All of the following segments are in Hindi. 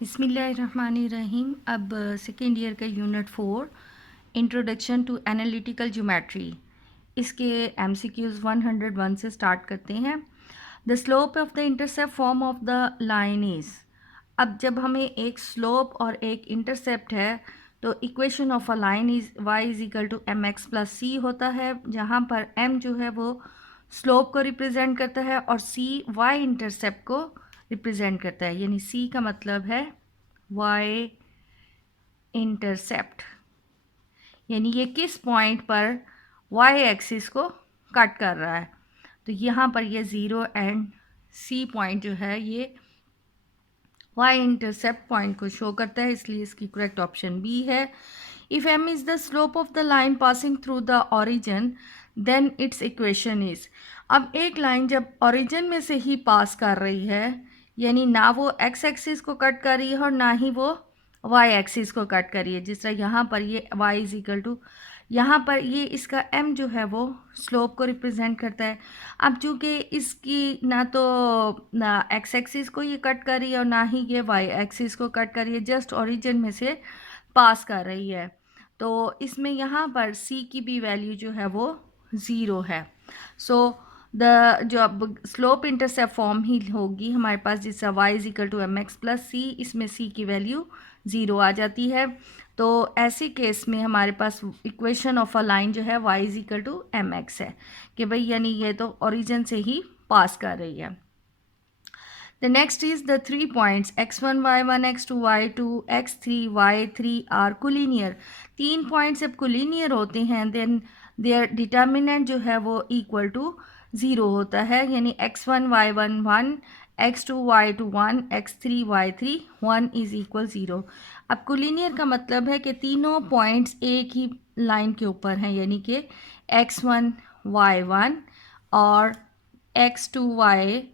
बिस्मिल्लाहिर्रहमानिर्रहीम। अब सेकेंड ईयर का unit 4 introduction to analytical geometry, इसके एमसीक्यूज़ 101 से स्टार्ट करते हैं। The slope of the intercept form of the line is. अब जब हमें एक स्लोप और एक इंटरसेप्ट है तो equation of a line is y is equal to M x plus c होता है, जहाँ पर m जो है वो स्लोप को रिप्रेजेंट करता है और c y इंटरसेप्ट को रिप्रेजेंट करता है। यानी c का मतलब है y इंटरसेप्ट, यानी ये किस पॉइंट पर y एक्सिस को कट कर रहा है। तो यहाँ पर ये 0 एंड c पॉइंट जो है ये y इंटरसेप्ट पॉइंट को शो करता है, इसलिए इसकी करेक्ट ऑप्शन बी है। If m is the slope of the line passing through the origin then its equation is. अब एक लाइन जब ओरिजिन में से ही पास कर रही है, यानी ना वो x एक्सिस को कट कर रही है और ना ही वो y एक्सिस को कट कर रही है, जिस तरह यहाँ पर ये y इज इक्वल टू, यहाँ पर ये इसका m जो है वो स्लोप को रिप्रेजेंट करता है। अब चूँकि इसकी ना तो ना x एक्सिस को ये कट कर रही है और ना ही ये y एक्सिस को कट कर रही है, जस्ट ओरिजिन में से पास कर रही है, तो इसमें यहाँ पर c की भी वैल्यू जो है वो 0 है। सो द जो अब स्लोप इंटरसेप्ट फॉर्म ही होगी हमारे पास, जिससे y is equal to M x plus c, इसमें c की वैल्यू 0 आ जाती है। तो ऐसे केस में हमारे पास इक्वेशन ऑफ अ लाइन जो है y is equal to M X है, कि भाई यानी ये तो ओरिजिन से ही पास कर रही है। The next is the 3 points x1, y1, x2, y2, x3, y3 are collinear। 3 points जब collinear होते हैं then their determinant जो है वो equal to 0 होता है, यानी x1, y1 1, x2, y2 1, x3, y3 1 is equal 0। अब collinear का मतलब है कि तीनों पॉइंट्स एक ही लाइन के ऊपर हैं, यानी कि x1, y1 और x2, y2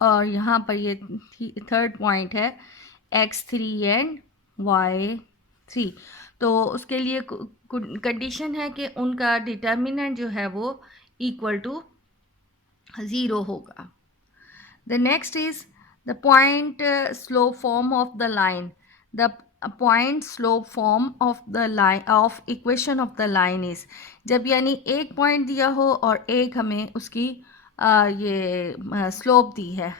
और यहाँ पर ये थर्ड पॉइंट है x3 एंड y3। तो उसके लिए कंडीशन है कि उनका डिटर्मिनेंट जो है वो इक्वल टू 0 होगा। The next is the point slope form of the line. The point slope form of the line of equation of the line is, जब यानी एक पॉइंट दिया हो और एक हमें उसकी ये स्लोप दी है।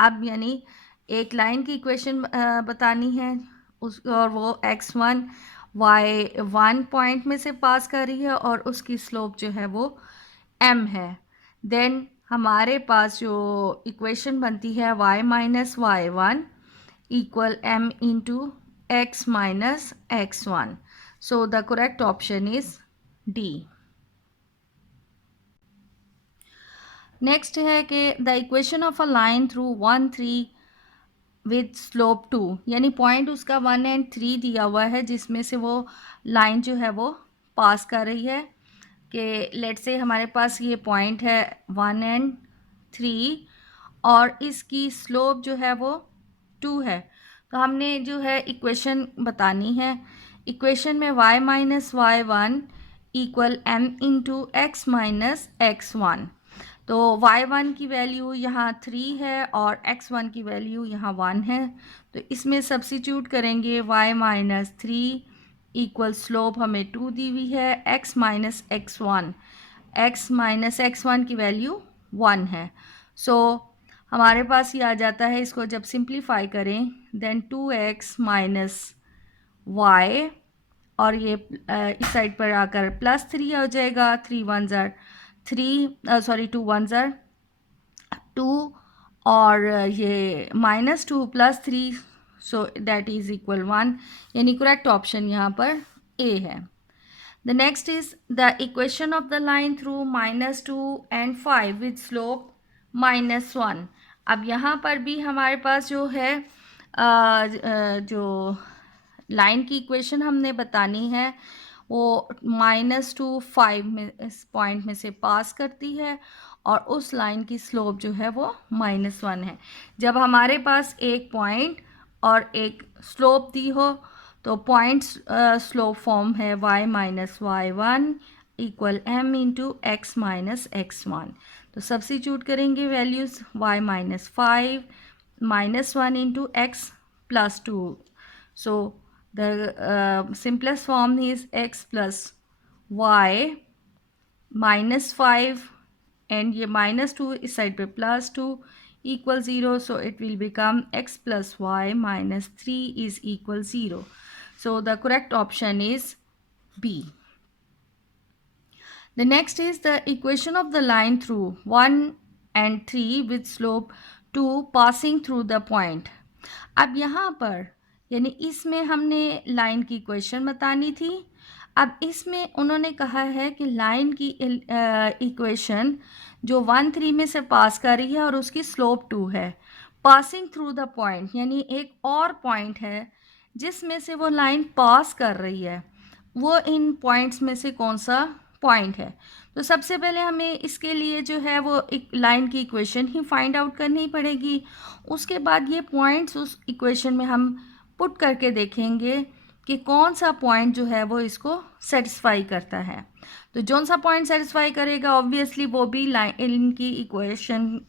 अब यानी एक लाइन की इक्वेशन बतानी है उस, और वो x1 y1 पॉइंट में से पास कर रही है और उसकी स्लोप जो है वो m है। देन हमारे पास जो इक्वेशन बनती है y minus y1 equal m into x minus x1। So the correct option is D. Next है कि the equation of a line through 1 3 with slope 2, यानी पॉइंट उसका 1 एंड 3 दिया हुआ है जिसमें से वो लाइन जो है वो पास कर रही है। कि लेट से हमारे पास ये पॉइंट है 1 एंड 3 और इसकी स्लोप जो है वो 2 है। तो हमने जो है इक्वेशन बतानी है। इक्वेशन में y minus y1 equal m into x minus x1। तो y1 की वैल्यू यहाँ 3 है और x1 की वैल्यू यहाँ 1 है, तो इसमें सब्सिट्यूट करेंगे y माइनस 3 इक्वल स्लोप हमें 2 दी हुई है, x माइनस x1 की वैल्यू 1 है। सो हमारे पास ये आ जाता है, इसको जब सिंप्लीफाई करें देन 2x माइनस y और ये इस साइड पर आकर प्लस 3 हो जाएगा। 3 1 ज़र 3 सॉरी 2 1 ज़र 2 और ये minus 2 plus 3, so that is equal 1, यानी करेक्ट ऑप्शन यहाँ पर ए है। The next is the equation of the line through -2 and 5 with slope -1। अब यहाँ पर भी हमारे पास जो है जो लाइन की इक्वेशन हमने बतानी है वो -2 5 में इस पॉइंट में से पास करती है और उस लाइन की स्लोप जो है वो -1 है। जब हमारे पास एक पॉइंट और एक स्लोप दी हो तो पॉइंट स्लोप फॉर्म है y minus y1 equal m into x minus x1। तो सब्सिट्यूट करेंगे values y minus 5 -1 into x plus 2. So the simplest form is x plus y minus 5, and ये -2 इस साइड पे +2 equal 0, so it will become x plus y minus 3 is equal 0. So the correct option is B. The next is the equation of the line through 1 and 3 with slope 2 passing through the point. अब यहाँ पर यानी इसमें हमने लाइन की इक्वेशन बतानी थी. अब इसमें उन्होंने कहा है कि लाइन की इक्वेशन जो 1 3 में से पास कर रही है और उसकी स्लोप 2 है, पासिंग थ्रू द पॉइंट यानी एक और पॉइंट है जिसमें से वो लाइन पास कर रही है. वो इन पॉइंट्स में से कौन सा पॉइंट है? तो सबसे पहले हमें इसके लिए जो है वो एक लाइन की इक्वेशन ही फाइंड आउट करनी पड़ेगी. उसके बाद ये पॉइंट्स उस इक्वेशन में हम पुट करके देखेंगे कि कौन सा पॉइंट जो है वो इसको सेटिस्फाई करता है. तो जौन सा पॉइंट सेटिस्फाई करेगा ऑब्वियसली वो भी लाइन की इक्वेशन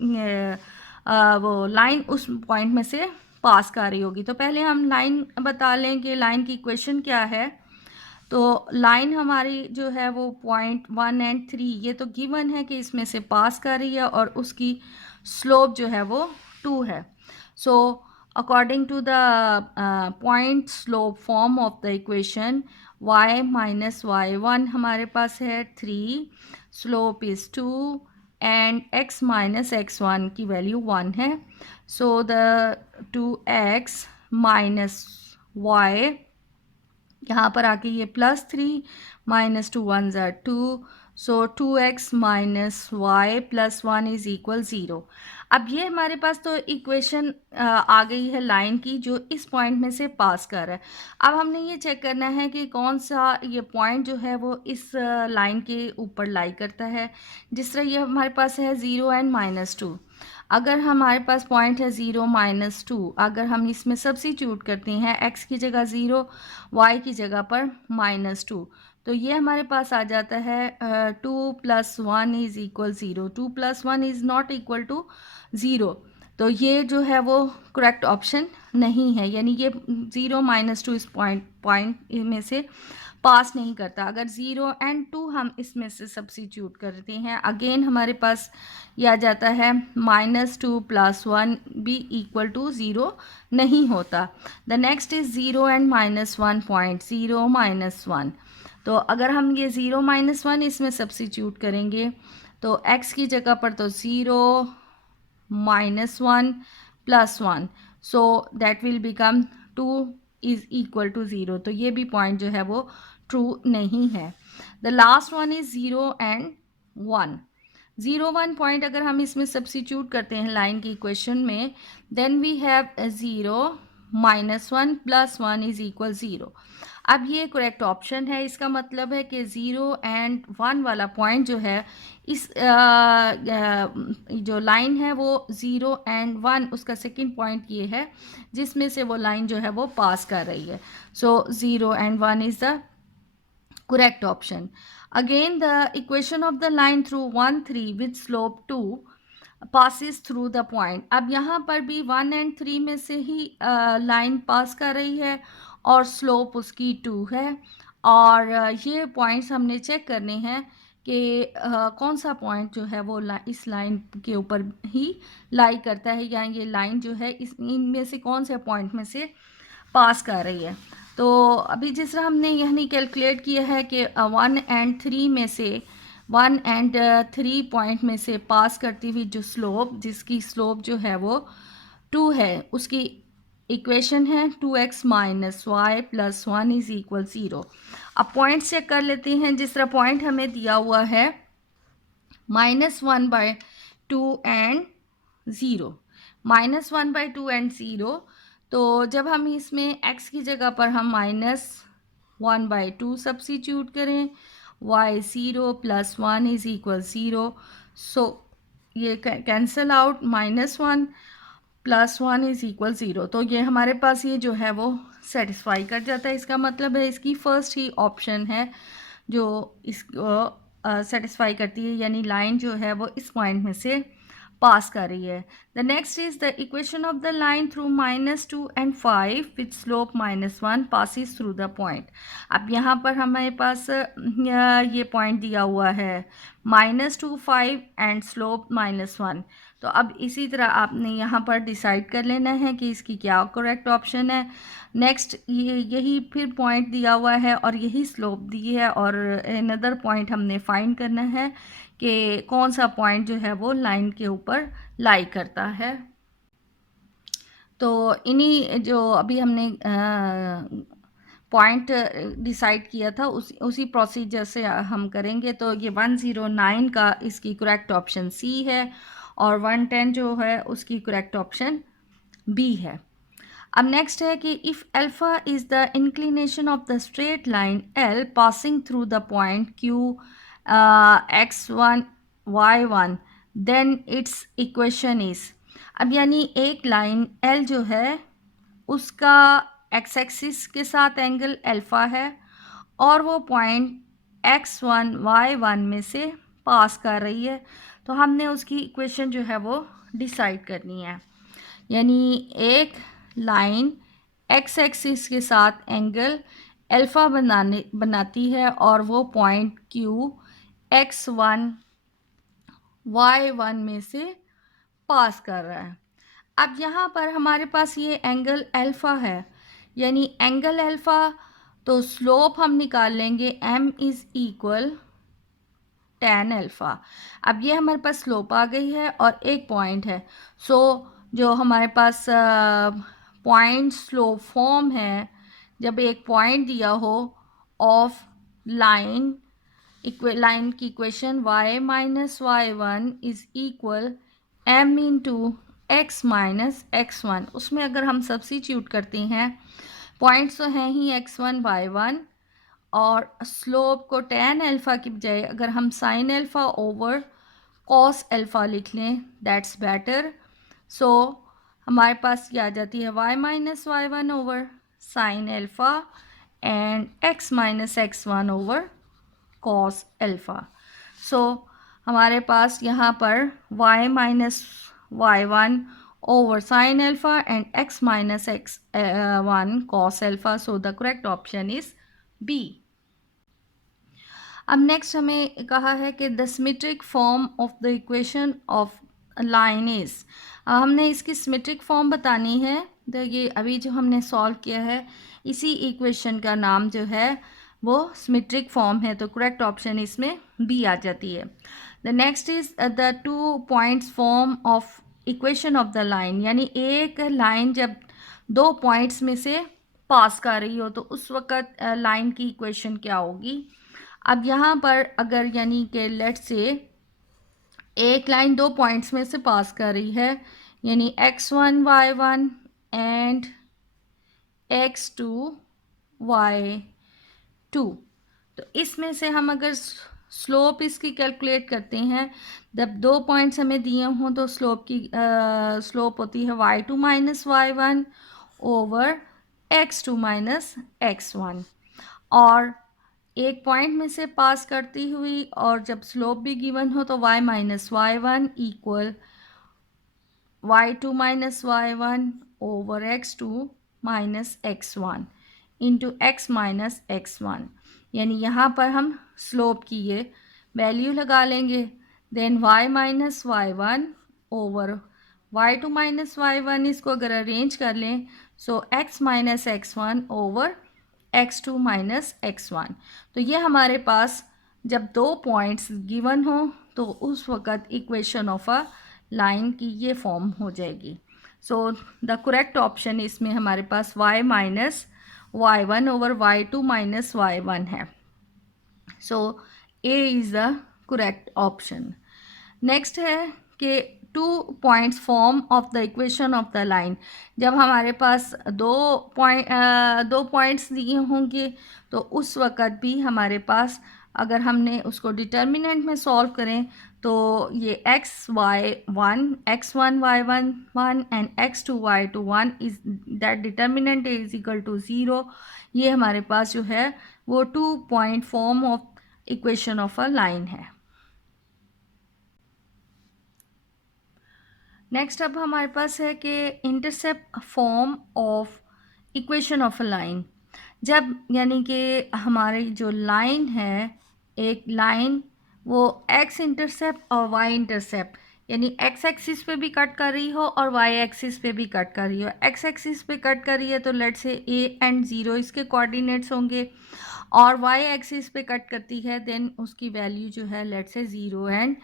वो लाइन उस पॉइंट में से पास कर रही होगी. तो पहले हम लाइन बता लें कि लाइन की इक्वेशन क्या है. तो लाइन हमारी जो है वो पॉइंट 1 and 3 ये तो गिवन है कि इसमें से पास कर रही है और उसकी स्लोप जो है वो 2 है. So according to the point slope form of the equation y minus y1 हमारे पास है 3, slope is 2 and x minus x1 की वैल्यू 1 है. So the 2x minus y यहाँ पर आके ये +3 -2 1 ज़ा 2, so 2x minus y plus 1 is equal 0. अब ये हमारे पास तो इक्वेशन आ गई है लाइन की जो इस पॉइंट में से पास कर रहा है. अब हमने ये चेक करना है कि कौन सा ये पॉइंट जो है वो इस लाइन के ऊपर लाई करता है. जिस तरह ये हमारे पास है 0 and -2. अगर हमारे पास पॉइंट है 0 -2, अगर हम इसमें सब्स्टिट्यूट करते हैं x की जगह 0, y की जगह पर -2, तो ये हमारे पास आ जाता है 2 + 1 is equal 0. 2 + 1 is not equal to 0. तो ये जो है वो करेक्ट ऑप्शन नहीं है, यानी ये 0 -2 इस पॉइंट में से पास नहीं करता. अगर 0 and 2 हम इसमें से सब्स्टिट्यूट करते हैं, अगेन हमारे पास यह आ जाता है -2 + 1 भी इक्वल टू 0 नहीं होता. The next is 0 and -1 point 0 -1. तो अगर हम ये 0 -1 इसमें सब्स्टिट्यूट करेंगे तो x की जगह पर तो 0 -1 + 1, so that will become 2 is equal to 0. तो ये भी पॉइंट जो है वो ट्रू नहीं है. The last one is 0 and 1. 0 1 point अगर हम इसमें सब्स्टिट्यूट करते हैं लाइन की इक्वेशन में, then we have 0 -1 + 1 is equal 0. अब ये करेक्ट ऑप्शन है. इसका मतलब है कि 0 and 1 वाला पॉइंट जो है इस जो लाइन है वो 0 and 1 उसका सेकंड पॉइंट ये है जिसमें से वो लाइन जो है वो पास कर रही है. सो 0 and 1 is the correct option. Again, the equation of the line through 1 3 with slope 2 passes through the point. अब यहाँ पर भी 1 and 3 में से ही लाइन पास कर रही है और स्लोप उसकी 2 है. और ये पॉइंट्स हमने चेक करने हैं कि कौन सा पॉइंट जो है वो इस लाइन के ऊपर ही लाई करता है, या ये लाइन जो है इनमें से कौन से पॉइंट में से पास कर रही है. तो अभी जिस तरह हमने यानी कैलकुलेट किया है कि 1 and 3 में से 1 and 3 पॉइंट में से पास करती हुई जो स्लोप, जिसकी स्लोप जो है वो 2 है, उसकी इक्वेशन है 2x minus y plus 1 is equal 0. अब पॉइंट चेक कर लेते हैं. जिस तरह पॉइंट हमें दिया हुआ है -1/2 and 0, -1/2 and 0. तो जब हम इसमें x की जगह पर हम -1/2 सब्स्टिट्यूट करें, y 0 + 1 इज़ इक्वल 0. सो ये कैंसल आउट, -1 + 1 इज़ इक्वल 0. तो ये हमारे पास ये जो है वो सेटिस्फाई कर जाता है. इसका मतलब है इसकी फ़र्स्ट ही ऑप्शन है जो इसको सेटिस्फाई करती है, यानी लाइन जो है वो इस पॉइंट में से पास कर रही है। The next is the equation of the line through -2 and 5 with slope -1 passes through the point. अब यहाँ पर हमारे पास ये पॉइंट दिया हुआ है -2 5 एंड स्लोप -1। तो अब इसी तरह आपने यहाँ पर डिसाइड कर लेना है कि इसकी क्या करेक्ट ऑप्शन है। नेक्स्ट यही फिर पॉइंट दिया हुआ है और यही स्लोप दी है और अनदर पॉइंट हमने फाइंड करना है कि कौन सा पॉइंट जो है वो लाइन के ऊपर लाई करता है। तो इन्हीं जो अभी हमने पॉइंट डिसाइड किया था उसी प्रोसीजर से हम करेंगे। तो ये 109 का इसकी करेक्ट ऑप्शन सी है और 110 जो है उसकी करेक्ट ऑप्शन बी है। अब नेक्स्ट है कि if alpha is the inclination of the straight line L passing through the point Q x1 y1 then its equation is. अब यानी एक लाइन एल जो है उसका एक्स एक्सिस के साथ एंगल अल्फ़ा है और वो पॉइंट x1 y1 में से पास कर रही है। तो हमने उसकी इक्वेशन जो है वो डिसाइड करनी है। यानी एक लाइन एक्स एक्सिस के साथ एंगल अल्फ़ा बनाती है और वो पॉइंट क्यू x1 y1 में से पास कर रहा है। अब यहाँ पर हमारे पास ये एंगल अल्फ़ा है, यानी एंगल अल्फ़ा, तो स्लोप हम निकाल लेंगे m is equal tan alpha. अब ये हमारे पास स्लोप आ गई है और एक पॉइंट है। सो जो हमारे पास पॉइंट स्लोप फॉर्म है, जब एक पॉइंट दिया हो ऑफ लाइन लाइन की equation y minus y1 is equal m into x minus x1, उसमें अगर हम सब्स्टिट्यूट करते हैं पॉइंट्स तो हैं ही x1 y1 और स्लोप को tan अल्फ़ा की बजाय अगर हम sin alpha over cos alpha लिख लें दैट्स बेटर। सो हमारे पास ये आ जाती है y minus y1 over sin alpha and x minus x1 over cos alpha. So हमारे पास यहाँ पर y minus y1 over sin alpha and x minus x1 cos alpha. So the correct option is B. अब नेक्स्ट हमें कहा है कि the symmetric form of the equation of line is. हमने इसकी सिमेट्रिक फॉर्म बतानी है। तो ये अभी जो हमने सॉल्व किया है इसी इक्वेशन का नाम जो है वो सिमेट्रिक फॉर्म है। तो करेक्ट ऑप्शन इसमें बी आ जाती है। The next is the 2 points form of equation of the line, यानी एक लाइन जब 2 पॉइंट्स में से पास कर रही हो तो उस वक़्त लाइन की इक्वेशन क्या होगी। अब यहाँ पर अगर यानी कि लेट्स से एक लाइन 2 पॉइंट्स में से पास कर रही है, यानी x1 y1 and x2 y2, तो इसमें से हम अगर स्लोप इसकी कैलकुलेट करते हैं, जब 2 पॉइंट्स हमें दिए हों तो स्लोप होती है y2 minus y1 over x2 minus x1, और एक पॉइंट में से पास करती हुई और जब स्लोप भी गिवन हो तो y minus y1 equal y2 minus y1 over x2 minus x1 into x minus x1, यानी यहाँ पर हम स्लोप की ये वैल्यू लगा लेंगे। Then y minus y1 over y2 minus y1, इसको अगर अरेंज कर लें so x minus x1 over x2 minus x1। तो ये हमारे पास जब 2 पॉइंट्स गिवन हो तो उस वक़्त इक्वेशन ऑफ अ लाइन की ये फॉर्म हो जाएगी। सो द करेक्ट ऑप्शन इसमें हमारे पास y minus y1 over y2 minus y1 है। सो A is the correct option. Next है कि 2 points form of the equation of the line, जब हमारे पास दो पॉइंट्स दिए होंगे तो उस वक़्त भी हमारे पास अगर हमने उसको डिटर्मिनेंट में सॉल्व करें तो ये x1 y1 1 and x2 y2 1 is that determinant is equal to 0। ये हमारे पास जो है वो 2 point form of equation of a line है। नेक्स्ट अब हमारे पास है कि intercept form of equation of a line. जब यानी कि हमारी जो लाइन है, एक लाइन वो एक्स इंटरसेप्ट और वाई इंटरसेप्ट यानी एक्स एक्सिस पे भी कट कर रही हो और वाई एक्सिस पे भी कट कर रही हो। एक्स एक्सिस पे कट कर रही है तो let's say A and zero इसके कोऑर्डिनेट्स होंगे, और वाई एक्सिस पे कट करती है देन उसकी वैल्यू जो है let's say zero and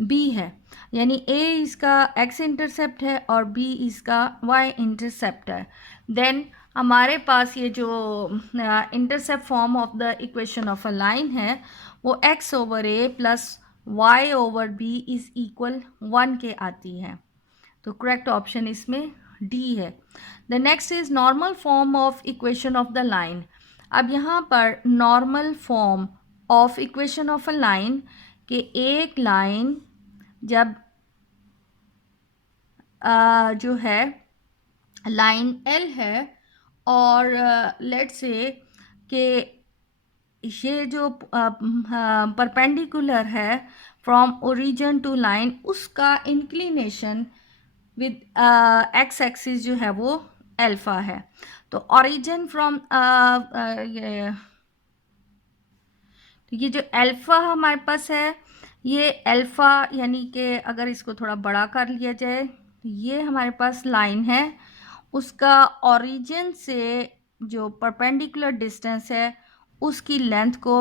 B है। यानी ए इसका एक्स इंटरसेप्ट है और बी इसका वाई इंटरसेप्ट है। देन हमारे पास ये जो intercept form of the equation of a line है वो x over a plus y over b is equal 1 के आती है। तो करेक्ट ऑप्शन इसमें डी है। The next is normal form of equation of the line. अब यहाँ पर normal form of equation of a line कि एक लाइन जब जो है लाइन एल है और लेट्स से कि ये जो परपेंडिकुलर है फ्रॉम ओरिजिन टू लाइन उसका इंक्लिनेशन विद एक्स एक्सिस जो है वो अल्फा है। तो ओरिजिन फ्रॉम ये जो अल्फ़ा हमारे पास है ये अल्फ़ा यानी कि अगर इसको थोड़ा बड़ा कर लिया जाए तो ये हमारे पास लाइन है, उसका ओरिजिन से जो परपेंडिकुलर डिस्टेंस है उसकी लेंथ को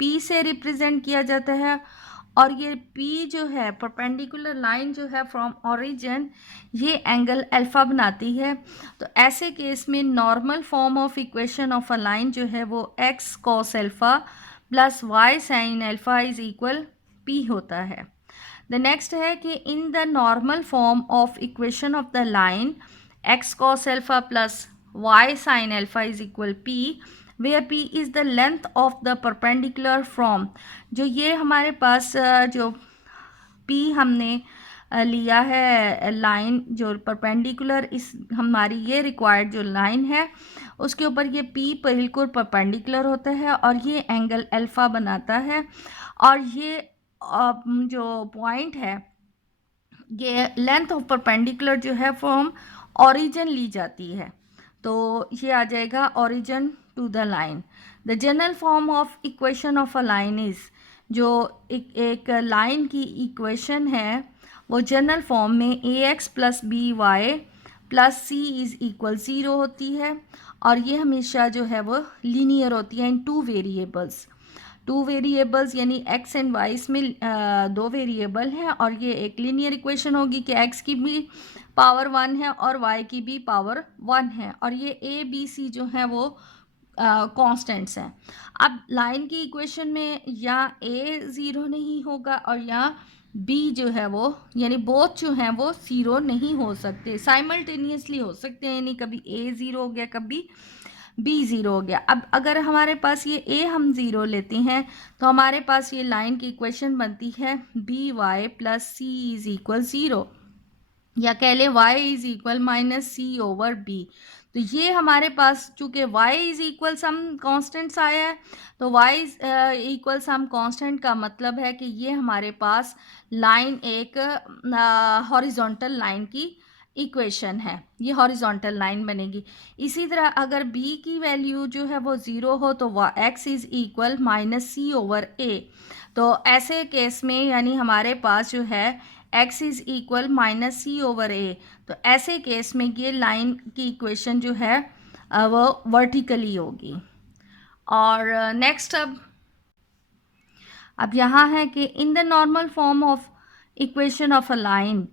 p से रिप्रेजेंट किया जाता है, और ये p जो है परपेंडिकुलर लाइन जो है फ्रॉम ओरिजिन ये एंगल अल्फ़ा बनाती है। तो ऐसे केस में normal form of equation of a line जो है वो x cos alpha plus y sine alpha is equal p होता है। द नेक्स्ट है कि in the normal form of equation of the line x cos alpha plus y sine alpha is equal p where p is the length of the perpendicular from. जो ये हमारे पास जो पी हमने लिया है लाइन जो परपेंडिकुलर इस हमारी ये रिक्वायर्ड जो लाइन है उसके ऊपर ये पी बिल्कुल परपेंडिकुलर होता है और ये एंगल अल्फ़ा बनाता है, और ये जो पॉइंट है ये लेंथ ऑफ परपेंडिकुलर जो है फ्रॉम ओरिजिन ली जाती है। तो ये आ जाएगा origin to the line. The general form of equation of a line is जो एक लाइन की इक्वेशन है वो जनरल फॉर्म में a x plus b y plus c is equal 0 होती है, और ये हमेशा जो है वो लीनियर होती है इन टू वेरिएबल्स यानी x एंड y इसमें दो वेरिएबल हैं, और ये एक लीनियर इक्वेशन होगी कि x की भी पावर 1 है और y की भी पावर 1 है, और ये a b c जो हैं वो कांस्टेंट्स हैं। अब लाइन की इक्वेशन में या a ज़ीरो नहीं होगा और या b जो है वो यानी बोथ जो हैं वो ज़ीरो नहीं हो सकते, साइमल्टेनियसली हो सकते हैं, यानी कभी a ज़ीरो हो गया कभी बी ज़ीरो हो गया। अब अगर हमारे पास ये ए हम ज़ीरो लेते हैं तो हमारे पास ये लाइन की इक्वेशन बनती है b y plus c is equal 0, या कह लें y is equal minus c over b. तो ये हमारे पास चूँकि y is equal some constants आया है तो y इक्वल सम कांस्टेंट का मतलब है कि ये हमारे पास लाइन एक हॉरिजॉन्टल लाइन की इक्वेशन है, ये हॉरिजॉन्टल लाइन बनेगी। इसी तरह अगर b की वैल्यू जो है वो 0 हो तो x is equal minus c over a. तो ऐसे केस में यानी हमारे पास जो है x is equal minus c over a, तो ऐसे केस में ये लाइन की इक्वेशन जो है वो वर्टिकली होगी। और नेक्स्ट अब यहाँ है कि in the normal form of equation of a line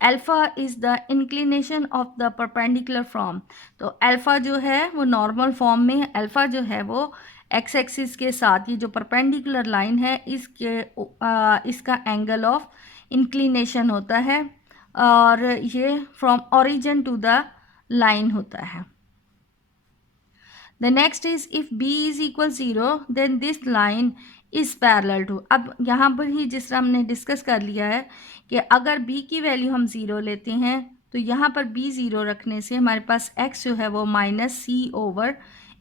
alpha is the inclination of the perpendicular from. तो अल्फ़ा जो है वो नॉर्मल फॉर्म में अल्फ़ा जो है वो एक्स एक्सिस के साथ ये जो परपेंडिकुलर लाइन है इसके इसका एंगल ऑफ इंक्लिनेशन होता है, और ये from origin to the line होता है। The next is if b is equal 0 then this line is parallel to. अब यहाँ पर ही जिस तरह हमने डिस्कस कर लिया है कि अगर b की वैल्यू हम 0 लेते हैं तो यहाँ पर b 0 रखने से हमारे पास x जो है वो माइनस सी ओवर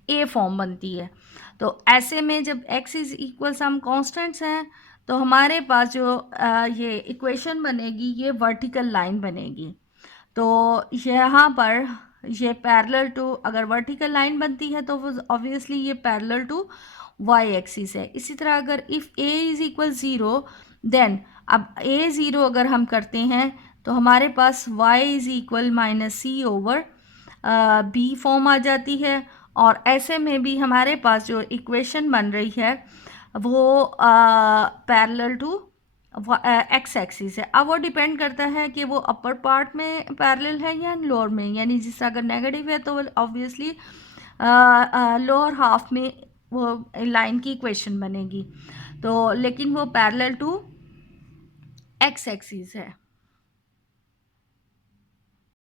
ए फॉर्म बनती है। तो ऐसे में जब x is equal some constants हैं तो हमारे पास जो ये इक्वेशन बनेगी ये वर्टिकल लाइन बनेगी। तो यहाँ पर ये पैरेलल टू, अगर वर्टिकल लाइन बनती है तो वो ऑब्वियसली ये पैरेलल टू वाई एक्सिस है। इसी तरह अगर if a is equal zero, then अब ए ज़ीरो अगर हम करते हैं तो हमारे पास y is equal minus c over b form आ जाती है। और ऐसे में भी हमारे पास जो इक्वेशन बन रही है वो पैरेलल टू एक्स एक्सिस है। अब वो डिपेंड करता है कि वो अपर पार्ट में पैरेलल है या लोअर में, यानी जिससे अगर नेगेटिव है तो ऑब्वियसली लोअर हाफ में वो लाइन की इक्वेशन बनेगी। तो लेकिन वो पैरेलल टू एक्स एक्सिस है।